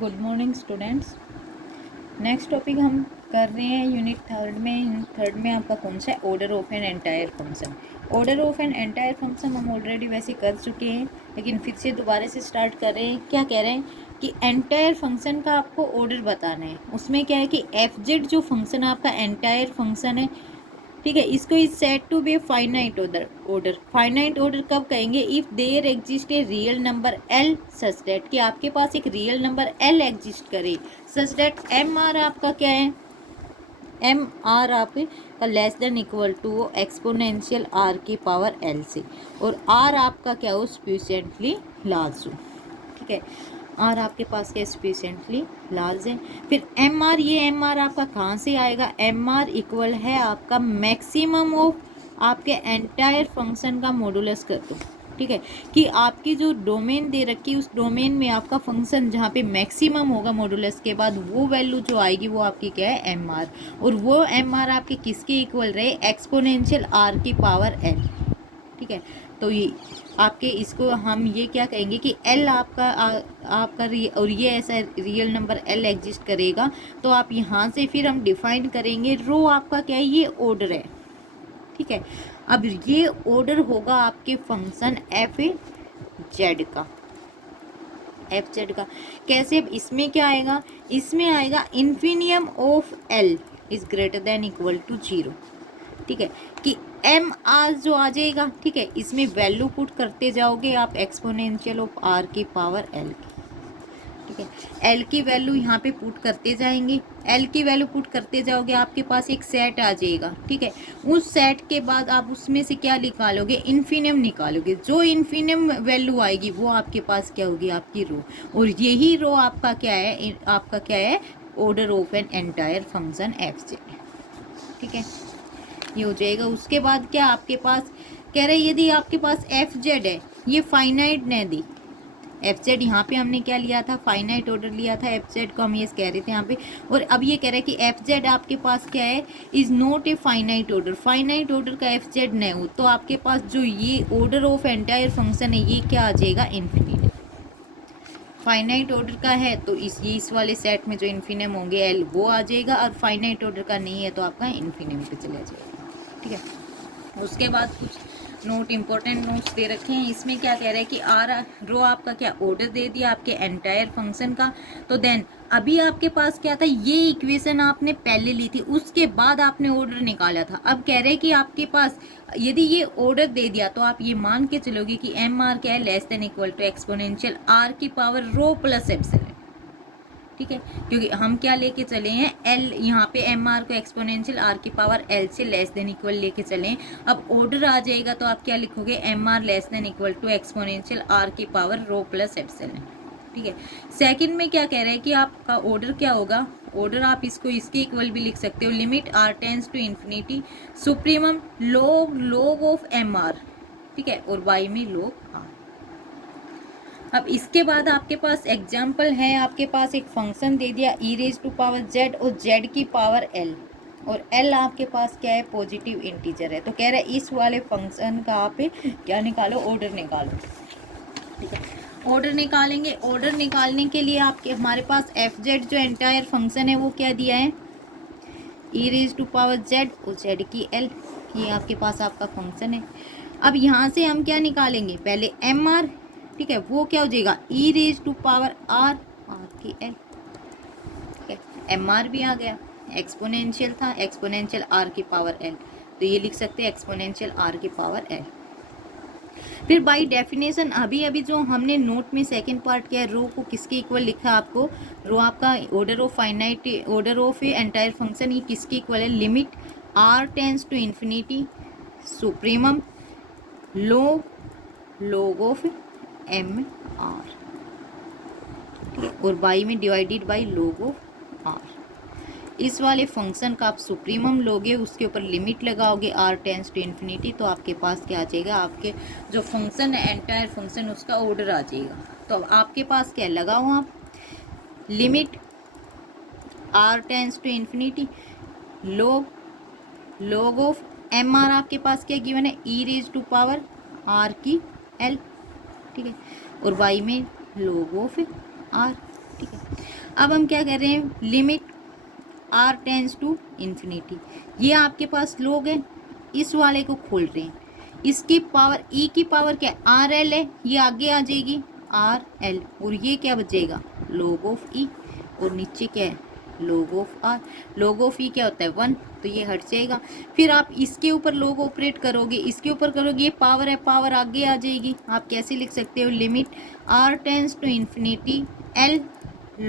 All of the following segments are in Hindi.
Good morning students. Next topic हम कर रहे हैं यूनिट थर्ड में। थर्ड में आपका कौन सा है? Order of an entire function. Order of an entire function हम ऑलरेडी वैसे कर चुके हैं, लेकिन फिर से दोबारा से स्टार्ट कर रहे हैं। क्या कह रहे हैं कि एंटायर फंक्शन का आपको ऑर्डर बताना है। उसमें क्या है कि एफ जेड जो फंक्शन आपका एंटायर फंक्शन है, ठीक है, इसको is said to be finite order. Finite order कब कहेंगे? If there exist a real number L such that, कि आपके पास एक रियल नंबर एल एग्जिस्ट करे, सच दैट एम आर आपका क्या है? एम आर आपका less than equal to exponential R की पावर एल से, और आर आपका क्या हो? सफिशिएंटली लार्ज हो। ठीक है, आर आपके पास क्या सफिशिएंटली लार्ज है। फिर एम आर, ये एम आर आपका कहाँ से आएगा? एम आर इक्वल है आपका मैक्सिमम ऑफ आपके एंटायर फंक्शन का मॉडुलस कर दो। ठीक है, कि आपकी जो डोमेन दे रखी है उस डोमेन में आपका फंक्शन जहाँ पे मैक्सिमम होगा मॉडुलस के बाद, वो वैल्यू जो आएगी वो आपकी क्या है? M R. और वो एम आर आपके किसके इक्वल रहे? एक्सपोनेंशियल आर की पावर एल। ठीक है, तो ये आपके इसको हम ये क्या कहेंगे कि एल आपका आपका और ये ऐसा रियल नंबर एल एग्जिस्ट करेगा, तो आप यहाँ से फिर हम डिफाइन करेंगे रो आपका क्या है? ये ऑर्डर है। ठीक है, अब ये ऑर्डर होगा आपके फंक्शन एफ जेड का। एफ जेड का कैसे? अब इसमें क्या आएगा? इसमें आएगा infimum of L is greater than equal to 0। ठीक है, कि एम आर जो आ जाएगा, ठीक है, इसमें वैल्यू पुट करते जाओगे आप एक्सपोनेंशियल ऑफ आर की पावर एल की। ठीक है, एल की वैल्यू यहाँ पे पुट करते जाएंगे। एल की वैल्यू पुट करते जाओगे, आपके पास एक सेट आ जाएगा। ठीक है, उस सेट के बाद आप उसमें से क्या निकालोगे? इन्फिनियम निकालोगे। जो इन्फिनियम वैल्यू आएगी वो आपके पास क्या होगी? आपकी रो। और यही रो आपका क्या है? आपका क्या है? Order of an entire function F Z. ठीक है, ये हो जाएगा। उसके बाद क्या आपके पास कह रहे हैं? यदि आपके पास एफ जेड है, ये फाइनाइट नहीं दी। एफ जेड यहाँ पे हमने क्या लिया था? फाइनाइट ऑर्डर लिया था। एफ जेड को हम ये कह रहे थे यहाँ पे, और अब ये कह रहे हैं कि एफ जेड आपके पास क्या है? Is not a finite order. Finite order का एफ जेड नहीं हो तो आपके पास जो ये ऑर्डर ऑफ एंटायर फंक्शन है ये क्या आ जाएगा? इन्फिनिट। फाइनाइट ऑर्डर का है तो इस वाले सेट में जो इन्फिनियम होंगे एल वो आ जाएगा, और फाइनाइट ऑर्डर का नहीं है तो आपका इन्फिनियम पे चला जाएगा। ठीक है, उसके बाद कुछ नोट, इंपॉर्टेंट नोट्स दे रखे हैं। इसमें क्या कह रहे हैं कि आर रो आपका क्या ऑर्डर दे दिया आपके एंटायर फंक्शन का। तो देन अभी आपके पास क्या था? ये इक्वेशन आपने पहले ली थी, उसके बाद आपने ऑर्डर निकाला था। अब कह रहे हैं कि आपके पास यदि ये ऑर्डर दे दिया तो आप ये मान के चलोगे कि एम आर क्या है? Less than equal to exponential R की पावर रो प्लस एप्सिलॉन। ठीक है, क्योंकि हम क्या लेके चले हैं? एल, यहाँ पे एम आर को एक्सपोनेंशियल आर की पावर एल से लेस देन इक्वल लेके चले। अब ऑर्डर आ जाएगा तो आप क्या लिखोगे? M R less than equal to exponential R की पावर रो प्लस एप्सिलॉन। ठीक है, सेकंड में क्या कह रहे हैं कि आपका ऑर्डर क्या होगा? ऑर्डर आप इसको इसके इक्वल भी लिख सकते हो। Limit R tends to infinity supremum log of M R. ठीक है, और वाई में log आर। अब इसके बाद आपके पास एग्जाम्पल है, आपके पास एक फंक्शन दे दिया ई रेज टू पावर जेड और जेड की पावर एल, और एल आपके पास क्या है? पॉजिटिव इंटीजर है। तो कह रहा है इस वाले फंक्शन का आप क्या निकालो? ऑर्डर निकालो। ठीक है, ऑर्डर निकालेंगे। ऑर्डर निकालने के लिए आपके हमारे पास एफ जेड जो एंटायर फंक्शन है वो क्या दिया है? ई रेज टू पावर जेड और जेड की एल। ये आपके पास आपका फंक्शन है। अब यहाँ से हम क्या निकालेंगे? पहले एम आर। ठीक है, वो क्या हो जाएगा? E raise to power R, R की एल। ठीक है, एम आर भी आ गया, एक्सपोनेंशियल था, एक्सपोनेंशियल आर की पावर एल, तो ये लिख सकते हैं एक्सपोनेंशियल आर की पावर एल। फिर बाय डेफिनेशन अभी अभी जो हमने नोट में सेकंड पार्ट किया, रो को किसके इक्वल लिखा आपको? रो आपका order of finite, order of entire function, ये किसके इक्वल है? Limit R tends to infinity supremum log of M R. ठीक है, और बाई में divided by log of R. इस वाले फंक्शन का आप सुप्रीमम लोगे, उसके ऊपर लिमिट लगाओगे आर टेंस टू इन्फिनिटी, तो आपके पास क्या आ जाएगा? आपके जो फंक्शन है एंटायर फंक्शन उसका ऑर्डर आ जाएगा। तो अब आपके पास क्या लगाओ? आप limit R tends to infinity log of M R, आपके पास क्या गिवन है? ई रेज टू पावर आर की एल। ठीक है, और वाई में log ऑफ आर। ठीक है, अब हम क्या कर रहे हैं, limit r tends to infinity. ये आपके पास लोग हैं, इस वाले को खोल रहे हैं, इसकी पावर e की पावर क्या है, आर एल है, ये आगे आ जाएगी आर एल, और ये क्या बचेगा log ऑफ e, और नीचे क्या है log of r। log of e क्या होता है 1, तो ये हट जाएगा। फिर आप इसके ऊपर log ऑपरेट करोगे, इसके ऊपर करोगे, ये पावर है, पावर आगे आ जाएगी। आप कैसे लिख सकते हो, limit r tends to infinity l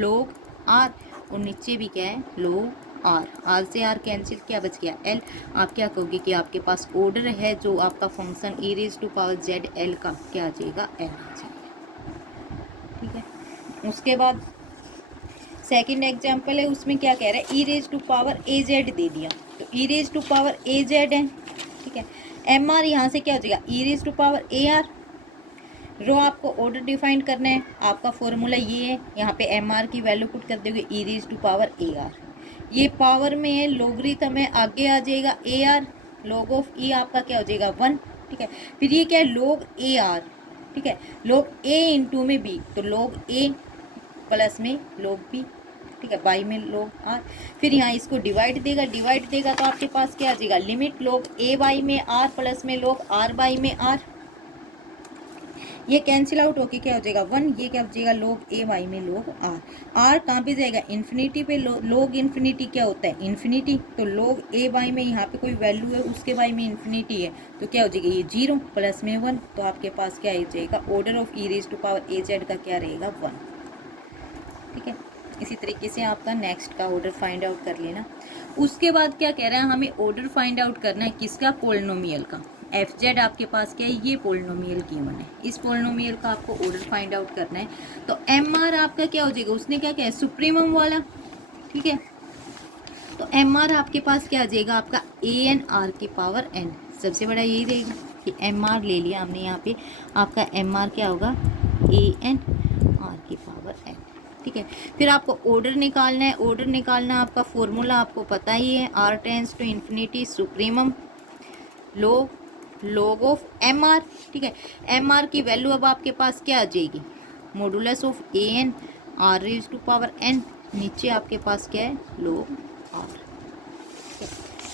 log r, और नीचे भी क्या है log r, r से r कैंसिल, क्या बच गया l। आप क्या कहोगे कि आपके पास ऑर्डर है जो आपका function e raise to power z l का क्या आ जाएगा l आ जाएगा। ठीक है, उसके बाद सेकंड एग्जांपल है, उसमें क्या कह रहा है, ई raise to power A Z दे दिया, तो E raise to power A Z है। ठीक है, एम आर यहाँ से क्या हो जाएगा E raise to power A R. रो आपको ऑर्डर डिफाइन करना है, आपका फॉर्मूला ये है, यहाँ पे एम आर की वैल्यू पुट कर दोगे E raise to power A R, ये पावर में है, लोगरिथम है, आगे आ जाएगा A R, log of E आपका क्या हो जाएगा 1। ठीक है, फिर ये क्या है लॉग ए आर। ठीक है, लॉग ए इंटू में बी, तो लॉग ए प्लस में लॉग बी। ठीक है, बाई में log r, फिर यहाँ इसको डिवाइड देगा तो आपके पास क्या आ जाएगा, लिमिट log a बाई में r प्लस में log r बाई में r, ये कैंसिल आउट होके क्या हो जाएगा 1, ये क्या हो जाएगा log a बाई में log r। r कहाँ पे जाएगा इन्फिनिटी पे, log इन्फिनिटी क्या होता है इन्फिनिटी, तो log a बाई में यहाँ पे कोई वैल्यू है, उसके बाई में इन्फिनिटी है, तो क्या हो जाएगा ये 0 प्लस में 1, तो आपके पास क्या आ जाएगा order of e raise to power A Z का क्या रहेगा 1। ठीक है, इसी तरीके से आपका नेक्स्ट का ऑर्डर फाइंड आउट कर लेना। उसके बाद क्या कह रहा है, हमें ऑर्डर फाइंड आउट करना है किसका, पोलिनोमियल का। एफ जेड आपके पास क्या है, ये पोलिनोमियल गिवन है, इस पोलिनोमियल का आपको ऑर्डर फाइंड आउट करना है। तो एम आर आपका क्या हो जाएगा, उसने क्या है सुप्रीमम वाला। ठीक है, तो एम आर आपके पास क्या आ जाएगा आपका ए एन आर की पावर एन, सबसे बड़ा यही रहेगा कि एम आर ले लिया हमने, यहाँ पे आपका एम आर क्या होगा ए एन आर की पावर एन। ठीक है, फिर आपको ऑर्डर निकालना है, ऑर्डर निकालना आपका फॉर्मूला आपको पता ही है, R tends to infinity supremum log of M R. ठीक है, एम आर की वैल्यू अब आपके पास क्या आ जाएगी, modulus of A N R raise to power N, नीचे आपके पास क्या है log आर।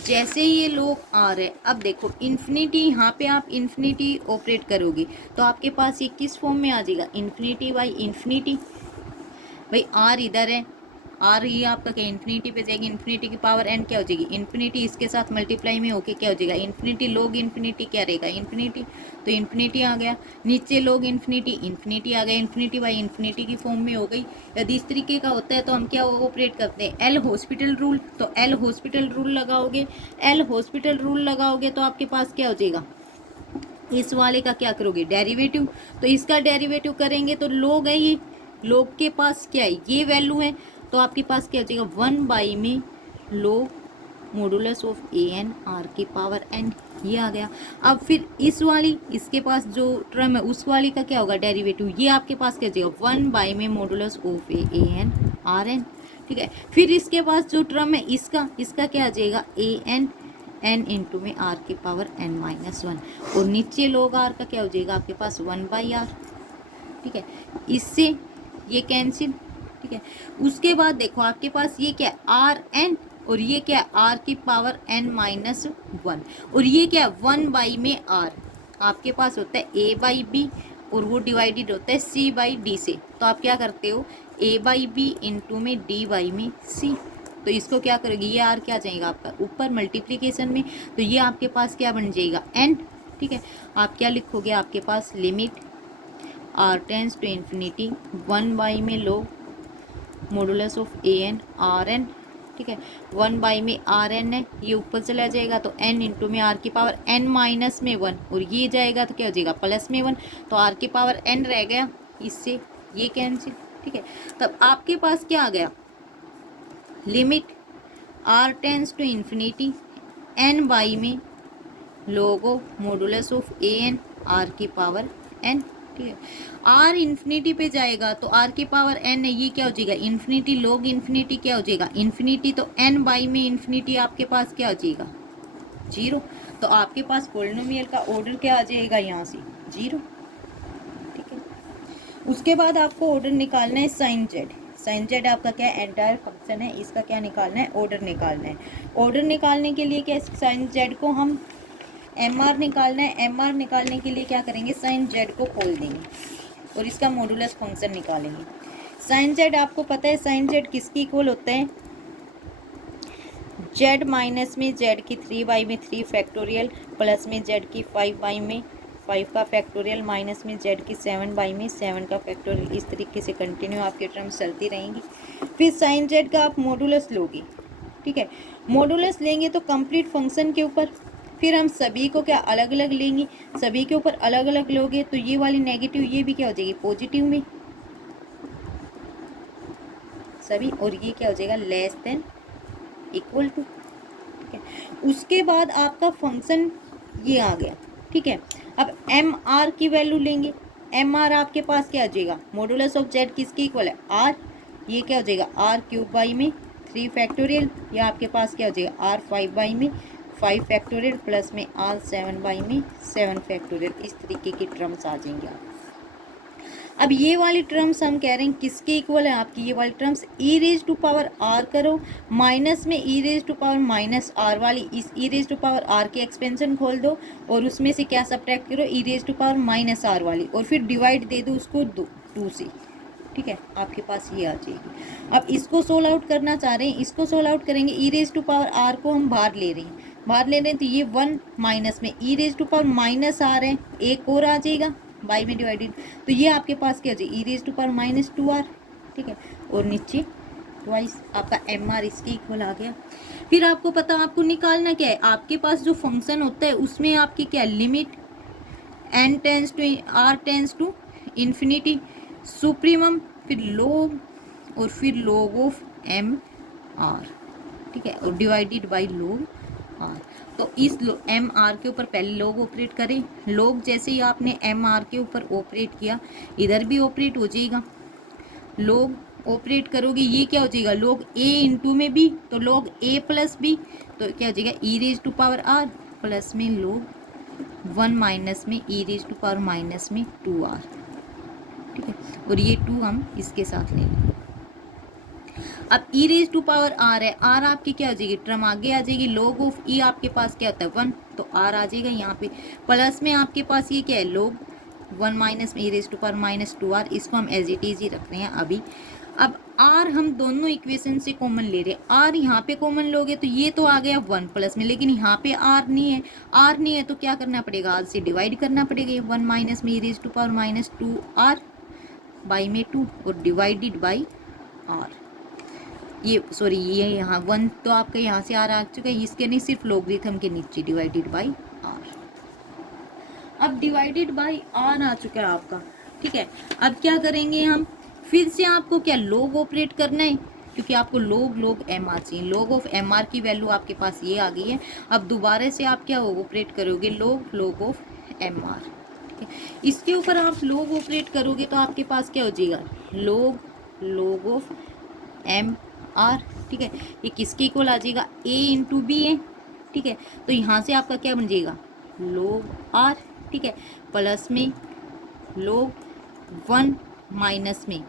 जैसे ये log आर है, अब देखो इन्फिनिटी, यहाँ पे आप इन्फिनिटी ऑपरेट करोगे तो आपके पास ये किस फॉर्म में आ जाएगा, इन्फिनिटी बाई इन्फिनिटी। भाई आर इधर है, आर ये आपका क्या इन्फिनिटी पे जाएगी, इन्फिनिटी की पावर एन क्या हो जाएगी इन्फिनिटी, इसके साथ मल्टीप्लाई में होके क्या हो जाएगा इन्फिनिटी, लोग इन्फिनिटी क्या रहेगा इन्फिनिटी, तो इन्फिनिटी आ गया, नीचे लोग इन्फिनिटी इन्फिनिटी आ गया, इन्फिनिटी बाई इन्फिनिटी की फॉर्म में हो गई। यदि इस तरीके का होता है तो हम क्या ऑपरेट करते हैं, एल हॉस्पिटल रूल, तो एल हॉस्पिटल रूल लगाओगे, एल हॉस्पिटल रूल लगाओगे तो आपके पास क्या हो जाएगा, इस वाले का क्या करोगे डेरिवेटिव, तो इसका डेरिवेटिव करेंगे तो लोग है, ये लोग के पास क्या है ये वैल्यू है, तो आपके पास क्या हो जाएगा 1 बाई में log modulus of A N R की पावर एन, ये आ गया। अब फिर इस वाली, इसके पास जो टर्म है उस वाली का क्या होगा डेरिवेटिव, ये आपके पास क्या हो जाएगा 1 बाई में modulus of A N R N. ठीक है, फिर इसके पास जो टर्म है इसका क्या आ जाएगा ए एन एन इंटू में आर की पावर एन माइनस 1, और नीचे लोग आर का क्या हो जाएगा आपके पास 1 बाई आर। ठीक है, इससे ये कैंसिल। ठीक है, उसके बाद देखो आपके पास ये क्या है आर एन, और ये क्या है आर की पावर एन माइनस 1, और ये क्या है 1 बाई में आर, आपके पास होता है ए बाई बी, और वो डिवाइडेड होता है सी बाई डी से, तो आप क्या करते हो ए बाई बी इंटू में डी बाई में सी, तो इसको क्या करोगे, ये आर क्या जाएगा आपका ऊपर मल्टीप्लिकेशन में, तो ये आपके पास क्या बन जाएगा एन। ठीक है, आप क्या लिखोगे, आपके पास limit R tends to infinity 1 by में log modulus of A N R N. ठीक है, 1 बाई में आर एन है, ये ऊपर चला जाएगा तो एन इंटू में आर की पावर एन माइनस में 1, और ये जाएगा तो क्या हो जाएगा प्लस में 1, तो आर की पावर एन रह गया, इससे ये कैंसिल। ठीक है, तब आपके पास क्या आ गया, limit R tends to infinity N by में log modulus of A N R की पावर एन। ठीक है, आर इन्फिनिटी पे जाएगा तो आर की पावर एन है, ये क्या हो जाएगा इन्फिनिटी, लोग इन्फिनिटी क्या हो जाएगा इन्फिनिटी, तो एन बाई में इन्फिनिटी आपके पास क्या हो जाएगा 0, तो आपके पास पोलिनोमियल का ऑर्डर क्या आ जाएगा यहाँ से 0। ठीक है, उसके बाद आपको ऑर्डर निकालना है साइन जेड। साइन जेड आपका क्या है, एंटायर फंक्शन है, इसका क्या निकालना है, ऑर्डर निकालना है। ऑर्डर निकालने के लिए क्या, साइन जेड को हम एम आर निकालना है, एम आर निकालने के लिए क्या करेंगे, साइन जेड को खोल देंगे और इसका मॉडुलस फंक्शन निकालेंगे। साइन जेड आपको पता है, साइन जेड किसकी इक्वल होता है, जेड माइनस में जेड की 3 में 3 फैक्टोरियल प्लस में जेड की 5 में 5 का फैक्टोरियल माइनस में जेड की 7 में 7 का फैक्टोरियल। इस तरीके से कंटिन्यू आपके टर्म्स चलती रहेंगी। फिर साइन जेड का आप मॉडुलस लोगे, ठीक है, मॉडुलस लेंगे तो कंप्लीट फंक्शन के ऊपर, फिर हम सभी को क्या अलग अलग लेंगे, सभी के ऊपर अलग अलग लोगे तो ये वाली नेगेटिव ये भी क्या हो जाएगी पॉजिटिव में सभी, और ये क्या हो जाएगा लेस देन इक्वल टू, ठीक है। उसके बाद आपका फंक्शन ये आ गया, ठीक है। अब एम आर की वैल्यू लेंगे, एम आर आपके पास क्या आ जाएगा, मॉडुलस ऑफ जेड किसके इक्वल है, आर, ये क्या हो जाएगा आर क्यूब बाई में 3 फैक्टोरियल, या आपके पास क्या हो जाएगा आर 5 बाई में 5 फैक्टोरियल प्लस में आर 7 बाई में 7 फैक्टोरियल। इस तरीके की टर्म्स आ जाएंगे आप। अब ये वाली टर्म्स हम कह रहे हैं किसके इक्वल है, आपकी ये वाली terms E raise to power R करो, माइनस में E raise to power minus R वाली, इस E raise to power R के एक्सपेंशन खोल दो और उसमें से क्या सब्ट्रैक्ट करो, E raise to power minus R वाली, और फिर डिवाइड दे दो उसको 2 से, ठीक है, आपके पास ये आ जाएगी। अब इसको सोल्व आउट करना चाह रहे हैं, इसको सोल्व आउट करेंगे, ई रेज टू पावर आर को हम बाहर ले रहे हैं, बाहर ले रहे हैं तो ये 1 माइनस में E raise to power minus R है, एक और आ जाएगा बाई में डिवाइडेड, तो ये आपके पास क्या हो जाएगी E raise to power minus 2r, ठीक है, और नीचे ट्वाइस आपका एम आर इसके इक्वल आ गया। फिर आपको पता आपको निकालना क्या है, आपके पास जो फंक्शन होता है उसमें आपकी क्या limit n tends to r tends to infinity, supremum, फिर लोग, और फिर लोग ऑफ एम आर, ठीक है, और डिवाइडेड बाई लोग आर। तो इस एम आर के ऊपर पहले लोग ऑपरेट करें, लोग जैसे ही आपने एम आर के ऊपर ऑपरेट किया इधर भी ऑपरेट हो जाएगा, लोग ऑपरेट करोगे ये क्या हो जाएगा लोग ए इंटू में बी, तो लोग ए प्लस बी, तो क्या हो जाएगा E raise to power R plus में लोग 1 माइनस में E raise to power minus में 2r, ठीक है, और ये 2 हम इसके साथ ले लेंगे। अब ई रेज टू पावर आर है, आर आपकी क्या हो जाएगी टर्म आगे आ जाएगी, लोग ऑफ ई आपके पास क्या होता है 1, तो आर आ जाएगा यहाँ पे, प्लस में आपके पास ये क्या है लोग 1 माइनस में E raise to power minus 2r, इसको हम एज इट इज ही रख रहे हैं अभी। अब आर हम दोनों इक्वेशन से कॉमन ले रहे हैं, आर यहाँ पे कॉमन लोगे तो ये तो आ गया 1 प्लस में, लेकिन यहाँ पे आर नहीं है, आर नहीं है तो क्या करना पड़ेगा आर से डिवाइड करना पड़ेगा, 1 माइनस में E raise to power minus 2r by में 2 और डिवाइडेड बाई आर, ये सॉरी ये यहाँ 1 तो आपका यहाँ से आर आ चुका है, इसके नहीं सिर्फ लॉगरिथम के नीचे डिवाइडेड बाई आर। अब डिवाइडेड बाई आर आ चुका है आपका, ठीक है। अब क्या करेंगे हम, फिर से आपको क्या लोग ऑपरेट करना है, क्योंकि आपको लोग एम आर चाहिए, लोग ऑफ एम आर की वैल्यू आपके पास ये आ गई है। अब दोबारा से आप क्या ऑपरेट करोगे लोग ऑफ एम आर, ठीक है। इसके ऊपर आप लोग ऑपरेट करोगे तो आपके पास क्या हो जाएगा लोग ऑफ एम आर, ठीक है, ये किसके इक्वल आ जाएगा ए इंटू बी है, ठीक है, तो यहाँ से आपका क्या बन जाएगा लोग आर, ठीक है, प्लस में लोग 1 माइनस में,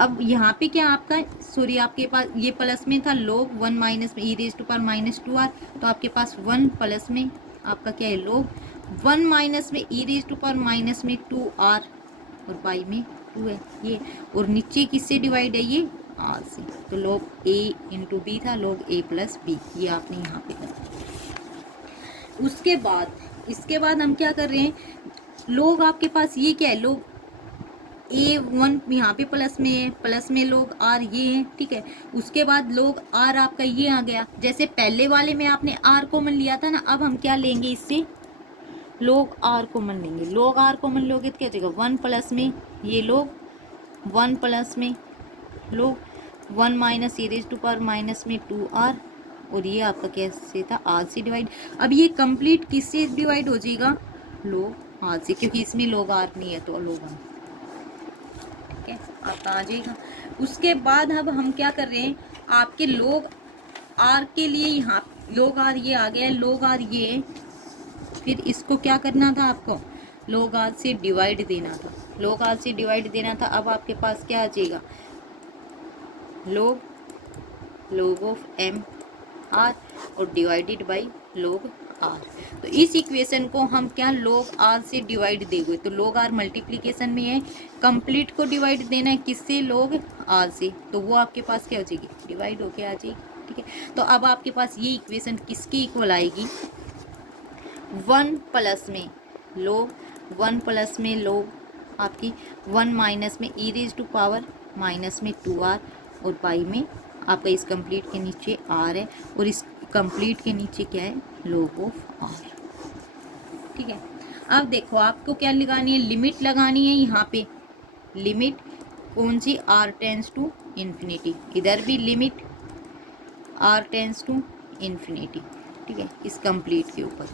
अब यहाँ पे क्या आपका सॉरी आपके पास ये प्लस में था लोग 1 माइनस में E raise to power minus 2r, तो आपके पास 1 प्लस में आपका क्या है लोग 1 माइनस में E raise to power minus में 2r और बाई में 2 है ये, और नीचे किससे डिवाइड है ये आर से, तो लोग ए इंटू बी था लोग ए प्लस बी, ये आपने यहाँ पे कर। उसके बाद इसके बाद हम क्या कर रहे हैं, लोग आपके पास ये क्या है लोग A1 यहाँ पे प्लस में है, प्लस में लोग R ये है, ठीक है। उसके बाद लोग R आपका ये आ गया, जैसे पहले वाले में आपने R कॉमन लिया था ना, अब हम क्या लेंगे इससे लोग R कॉमन लेंगे, लोग R कॉमन लोगे तो क्या हो जाएगा 1 प्लस में ये लोग 1 प्लस में log 1 minus e raise to power minus में 2r, और ये आपका कैसे था आर से डिवाइड। अब ये कंप्लीट किससे डिवाइड हो जाएगा लोग आर से, क्योंकि इसमें लोग आर नहीं है तो लोग आर, ठीक है, आपका आ जाएगा। उसके बाद अब हम क्या कर रहे हैं, आपके लोग आर के लिए यहाँ लोग आर ये आ गया, लोग आर ये, फिर इसको क्या करना था आपको लोग आर से डिवाइड देना था, लोग आर से डिवाइड देना था। अब आपके पास क्या आ जाएगा log ऑफ m r और डिवाइडेड बाई log r। तो इस इक्वेशन को हम क्या log r से डिवाइड देंगे, तो log r मल्टीप्लिकेशन में है, कंप्लीट को डिवाइड देना है किससे, log r से, तो वो आपके पास क्या हो जाएगी, डिवाइड होके आ जाएगी। ठीक है, तो अब आपके पास ये इक्वेशन किसकी इक्वल आएगी, 1 प्लस में log आपकी 1 माइनस में e raise to power minus में 2r और पाई में आपका इस कंप्लीट के नीचे r है और इस कंप्लीट के नीचे क्या है, log ऑफ r। ठीक है, अब देखो आपको क्या लगानी है, लिमिट लगानी है यहाँ पे, लिमिट कौन सी, r टेंस टू इन्फिनिटी, इधर भी limit r tends to infinity. ठीक है, इस कंप्लीट के ऊपर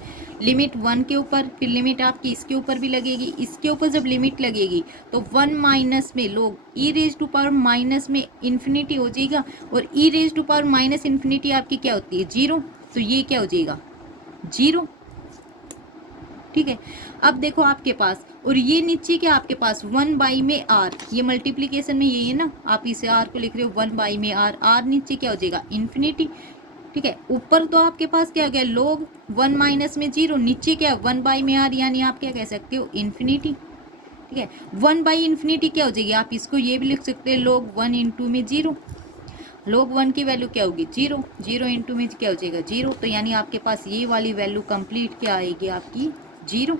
लिमिट 1 के ऊपर, फिर लिमिट आपकी इसके ऊपर भी लगेगी, इसके ऊपर जब लिमिट लगेगी तो 1 माइनस में log E raise to power minus में इन्फिनिटी हो जाएगा, और E raise to power minus infinity आपकी क्या होती है, 0, तो ये क्या हो जाएगा 0। ठीक है, अब देखो आपके पास, और ये नीचे क्या आपके पास 1 बाई में r, ये मल्टीप्लीकेशन में यही है ना, आप इसे r को लिख रहे हो 1 बाई में r नीचे क्या हो जाएगा इन्फिनिटी। ठीक है, ऊपर तो आपके पास क्या हो गया log 1 माइनस में 0, नीचे क्या 1 बाई में r, यानी आप क्या कह सकते हो इन्फिनिटी। ठीक है, 1 बाई इन्फिनिटी क्या हो जाएगी, आप इसको ये भी लिख सकते हैं log 1 इंटू में 0, log 1 की वैल्यू क्या होगी 0, 0 इंटू में क्या हो जाएगा 0, तो यानी आपके पास ये वाली वैल्यू कंप्लीट क्या आएगी आपकी 0।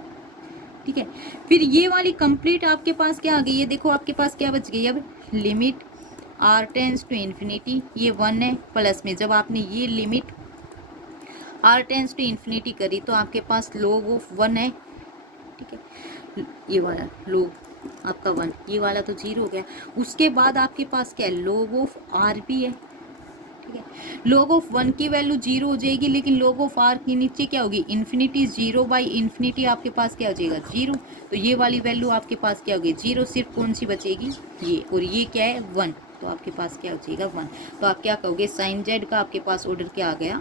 ठीक है, फिर ये वाली कंप्लीट आपके पास क्या आ गई, ये देखो आपके पास क्या बच गई, अब limit r tends to infinity, ये 1 है, प्लस में जब आपने ये limit r tends to infinity करी तो आपके पास log ऑफ 1 है। ठीक है, ये वाला log आपका 1, ये वाला तो 0 हो गया, उसके बाद आपके पास क्या है log ऑफ r भी है। ठीक है, log ऑफ 1 की वैल्यू 0 हो जाएगी, लेकिन log ऑफ r के नीचे क्या होगी इन्फिनिटी, 0 बाई इन्फिनिटी आपके पास क्या हो जाएगा 0, तो ये वाली वैल्यू आपके पास क्या होगी 0, सिर्फ कौन सी बचेगी ये, और ये क्या है 1, तो आपके पास क्या हो जाएगा 1, तो आप क्या कहोगे साइन जेड का आपके पास ऑर्डर क्या आ गया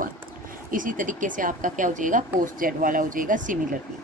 1। इसी तरीके से आपका क्या हो जाएगा कोस जेड वाला हो जाएगा सिमिलरली।